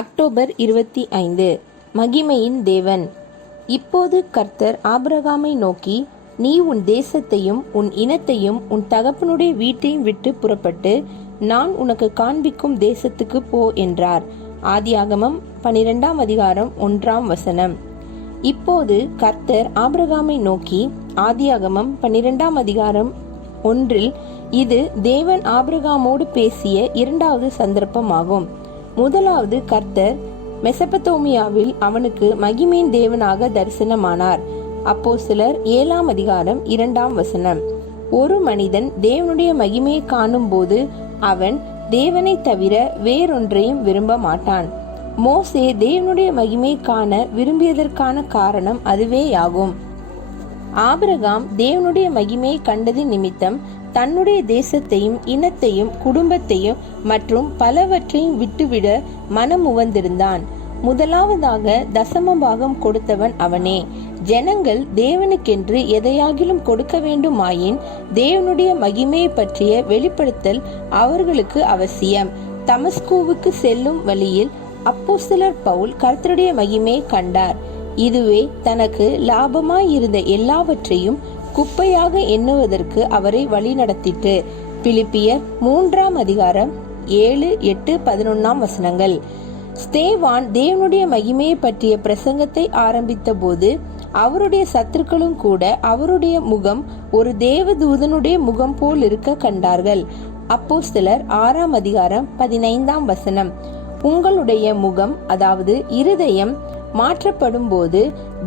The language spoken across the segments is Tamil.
அக்டோபர் 25. மகிமையின் தேவன். இப்போது கர்த்தர் ஆபிரகாமை நோக்கி, நீ உன் தேசத்தையும் உன் இனத்தையும் உன் தகப்பனுடைய வீட்டையும் விட்டு புறப்பட்டு நான் உனக்கு காண்பிக்கும் தேசத்துக்கு போ என்றார். ஆதியாகமம் 12ஆம் அதிகாரம் 1ஆம் வசனம். இப்போது கர்த்தர் ஆபிரகாமை நோக்கி, ஆதியாகமம் 12ஆம் அதிகாரம் 1 இது தேவன் ஆபிரகாமோடு பேசிய இரண்டாவது சந்தர்ப்பமாகும். முதலாவது கர்த்தர் மெசபத்தோமியாவில் அவனுக்கு மகிமையின் தேவனாக தரிசனமானார். அப்போஸ்தலர் 7ஆம் அதிகாரம் 2ஆம் வசனம். ஒரு மனிதன் தேவனுடைய மகிமையை காணும் போது அவன் தேவனை தவிர வேறொன்றையும் விரும்ப மாட்டான். மோசே தேவனுடைய மகிமையை காண விரும்பியதற்கான காரணம் அதுவேயாகும். ஆபிரகாம் தேவனுடைய மகிமையை கண்டதின் நிமித்தம் தன்னுடைய தேசத்தையும் இனத்தையும் குடும்பத்தையும் மற்றும் பலவற்றையும் விட்டுவிட மனம் உவந்திருந்தான். முதலாவதாக தசம பாகம் கொடுத்தவன் அவனே. ஜனங்கள் தேவனுக்கென்று எதையாகிலும் கொடுக்க வேண்டுமாயின் தேவனுடைய மகிமையை பற்றிய வெளிப்படுத்தல் அவர்களுக்கு அவசியம். தமஸ்கூவுக்கு செல்லும் வழியில் அப்போஸ்தலர் பவுல் கர்த்தருடைய மகிமையை கண்டார். இதுவே தனக்கு லாபமாயிருந்த எல்லாவற்றையும் குப்பையாக எண்ணுவதற்கு அவரை வழி நடத்திட்டு. பிலிப்பியர் 3ஆம் அதிகாரம் 7, 8, 11ஆம் வசனங்கள். ஸ்தேவான் தேவனுடைய மகிமையை பற்றிய பிரசங்கத்தை ஆரம்பித்த போது அவருடைய சத்துருக்களும் கூட அவருடைய முகம் ஒரு தேவதூதனுடைய முகம் போல் இருக்க கண்டார்கள். அப்போஸ்தலர் 6ஆம் அதிகாரம் 15ஆம் வசனம். உங்களுடைய முகம், அதாவது இருதயம் மாற்றப்படும் போது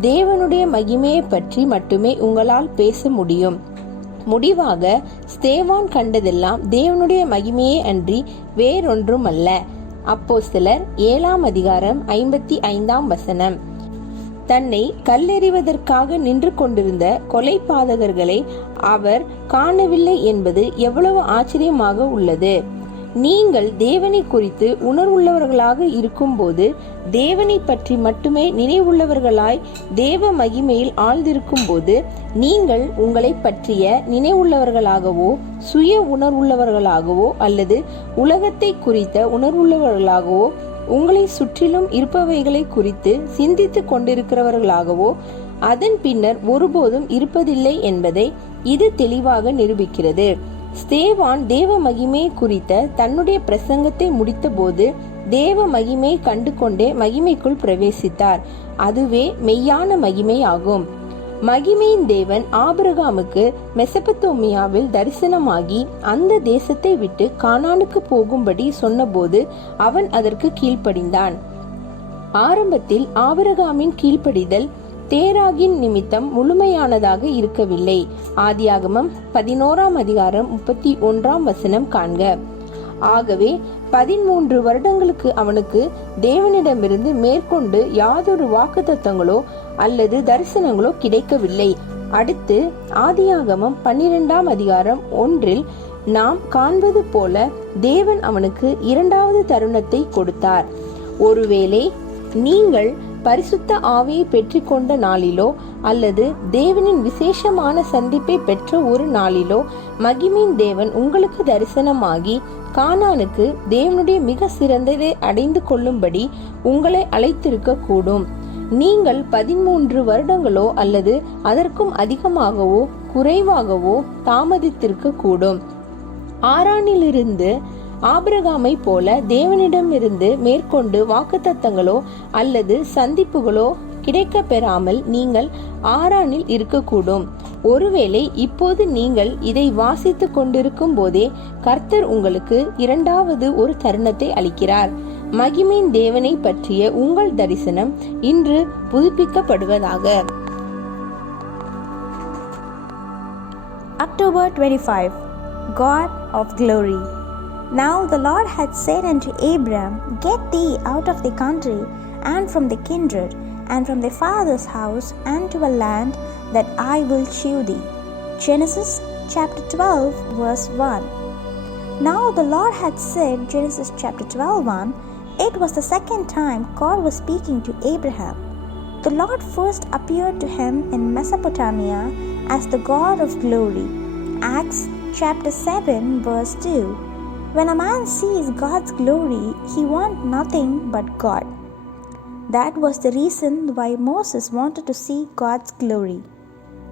தேவனுடைய மகிமையை பற்றி மட்டுமே உங்களால் பேச முடியும். முடிவாக ஸ்தேவான் கண்டதெல்லாம் தேவனுடைய மகிமையே அன்றி வேறொன்றும் அல்ல. அப்போஸ்தலர் 7ஆம் அதிகாரம் 55ஆம் வசனம். தன்னை கல்லெறிவதற்காக நின்று கொண்டிருந்த கொலைபாதகர்களை அவர் காணவில்லை என்பது எவ்வளவு ஆச்சரியமாக உள்ளது. நீங்கள் தேவனை குறித்து உணர்வுள்ளவர்களாக இருக்கும்போது தேவனை பற்றி மட்டுமே நினைவுள்ளவர்களாய் தேவ மகிமையில் ஆழ்ந்திருக்கும் போது நீங்கள் உங்களை பற்றிய நினைவுள்ளவர்களாகவோ சுய உணர்வுள்ளவர்களாகவோ அல்லது உலகத்தை குறித்த உணர்வுள்ளவர்களாகவோ உங்களை சுற்றிலும் இருப்பவைகளை குறித்து சிந்தித்து கொண்டிருக்கிறவர்களாகவோ அதன் பின்னர் ஒருபோதும் இருப்பதில்லை என்பதை இது தெளிவாக நிரூபிக்கிறது. ஸ்தேவான் தேவ மகிமையை குறித்த தன்னுடைய பிரசங்கத்தை முடித்த போது தேவ மகிமையை கண்டு கொண்டே மகிமைக்குள் பிரவேசித்தார். அதுவே மெய்யான மகிமை ஆகும். மகிமையின் தேவன் ஆபிரகாமுக்கு மெசபத்தோமியாவில் தரிசனமாகி அந்த தேசத்தை விட்டு கானானுக்கு போகும்படி சொன்னபோது அவன் அதற்கு கீழ்ப்படிந்தான். ஆரம்பத்தில் ஆபிரகாமின் கீழ்ப்படிதல் தேராகின் நிமித்தம் முழுமையானதாக இருக்கவில்லை. ஆதியாகமம் 11ஆம் அதிகாரம் 31ஆம் வசனம் காண்க. ஆகவே 13 வருடங்களுக்கு அவனுக்கு தேவனிடமிருந்து மேற்கொண்டு யாதொரு வாக்குத்தத்தங்களோ அல்லது தரிசனங்களோ கிடைக்கவில்லை. அடுத்து ஆதியாகமம் 12ஆம் அதிகாரம் 1 நாம் காண்பது போல தேவன் அவனுக்கு இரண்டாவது தருணத்தை கொடுத்தார். ஒருவேளை நீங்கள் பரிசுத்த ஆவியை பெற்றுக்கொண்ட நாளிலோ அல்லது தேவனின் விசேஷமான சந்திப்பை பெற்ற ஒரு நாளிலோ மகிமையின் தேவன் உங்களுக்கு தரிசனமாகி கானானுக்கு தேவனுடைய மிக சிறந்ததை அடைந்து கொள்ளும்படி உங்களை அழைத்திருக்க கூடும். நீங்கள் 13 வருடங்களோ அல்லது அதற்கும் அதிகமாகவோ குறைவாகவோ தாமதித்திருக்க கூடும். ஆரானிலிருந்து ஆபிரகாமை போல தேவனிடமிருந்து மேற்கொண்டு வாக்குத்தத்தங்களோ அல்லது சந்திப்புகளோ கிடைக்க பெறாமல் நீங்கள் ஆரானில் இருக்கக்கூடும். ஒருவேளை இப்போது நீங்கள் இதை வாசித்து கொண்டிருக்கும் போதே கர்த்தர் உங்களுக்கு இரண்டாவது ஒரு தருணத்தை அளிக்கிறார். மகிமையின் தேவனை பற்றிய உங்கள் தரிசனம் இன்று புதுப்பிக்கப்படுவதாக. October 25. God of Glory. Now the Lord had said unto Abram, Get thee out of the country, and from the kindred, and from the father's house, and to a land that I will shew thee. Genesis chapter 12, verse 1. Now the Lord had said, Genesis chapter 12:1, it was the second time God was speaking to Abraham. The Lord first appeared to him in Mesopotamia as the God of glory. Acts chapter 7, verse 2. When a man sees God's glory, he wants nothing but God. That was the reason why Moses wanted to see God's glory.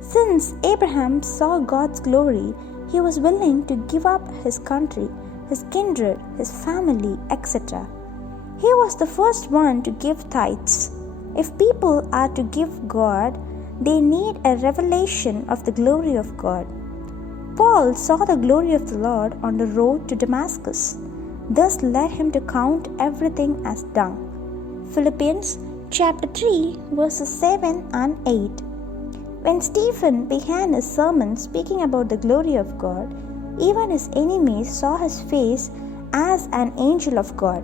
Since Abraham saw God's glory, he was willing to give up his country, his kindred, his family, etc. He was the first one to give tithes. If people are to give God, they need a revelation of the glory of God. Paul saw the glory of the Lord on the road to Damascus. This led him to count everything as dung. Philippians chapter 3 verses 7 and 8. When Stephen began his sermon speaking about the glory of God, even his enemies saw his face as an angel of God.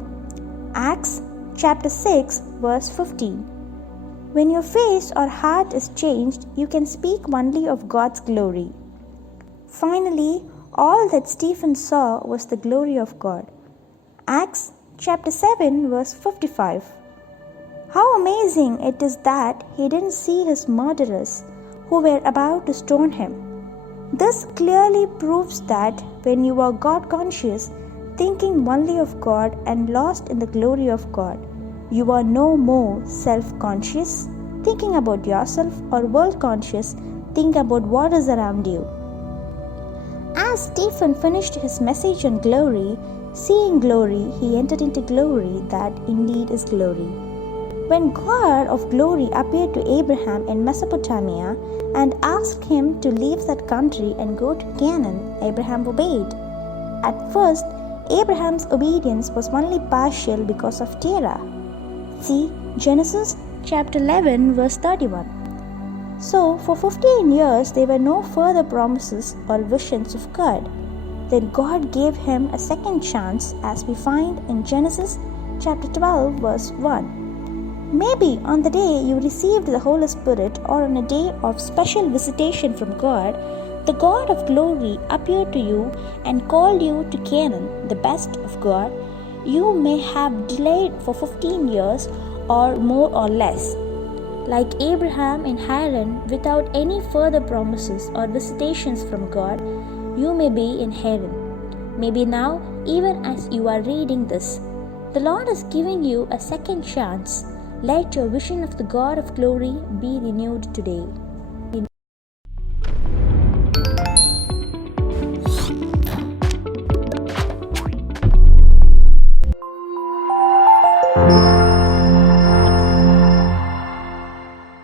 Acts chapter 6 verse 15. When your face or heart is changed, you can speak only of God's glory. Finally, all that Stephen saw was the glory of God. Acts chapter 7 verse 55. How amazing it is that he didn't see his murderers who were about to stone him. This clearly proves that when you are God conscious, thinking only of God and lost in the glory of God, you are no more self-conscious, thinking about yourself, or world-conscious, thinking about what is around you. As Stephen finished his message on glory, seeing glory, he entered into glory that indeed is glory. When God of glory appeared to Abraham in Mesopotamia and asked him to leave that country and go to Canaan, Abraham obeyed. At first, Abraham's obedience was only partial because of Terah. See Genesis chapter 11 verse 31. So for 15 years there were no further promises or visions of God. Then God gave him a second chance, as we find in Genesis chapter 12 verse 1. Maybe on the day you received the Holy Spirit, or on a day of special visitation from God, the God of glory appeared to you and called you to Canaan, the best of God. You may have delayed for 15 years or more or less. Like Abraham in Haran, without any further promises or visitations from God, you may be in Haran. Maybe now, even as you are reading this, the Lord is giving you a second chance. Let your vision of the God of glory be renewed today.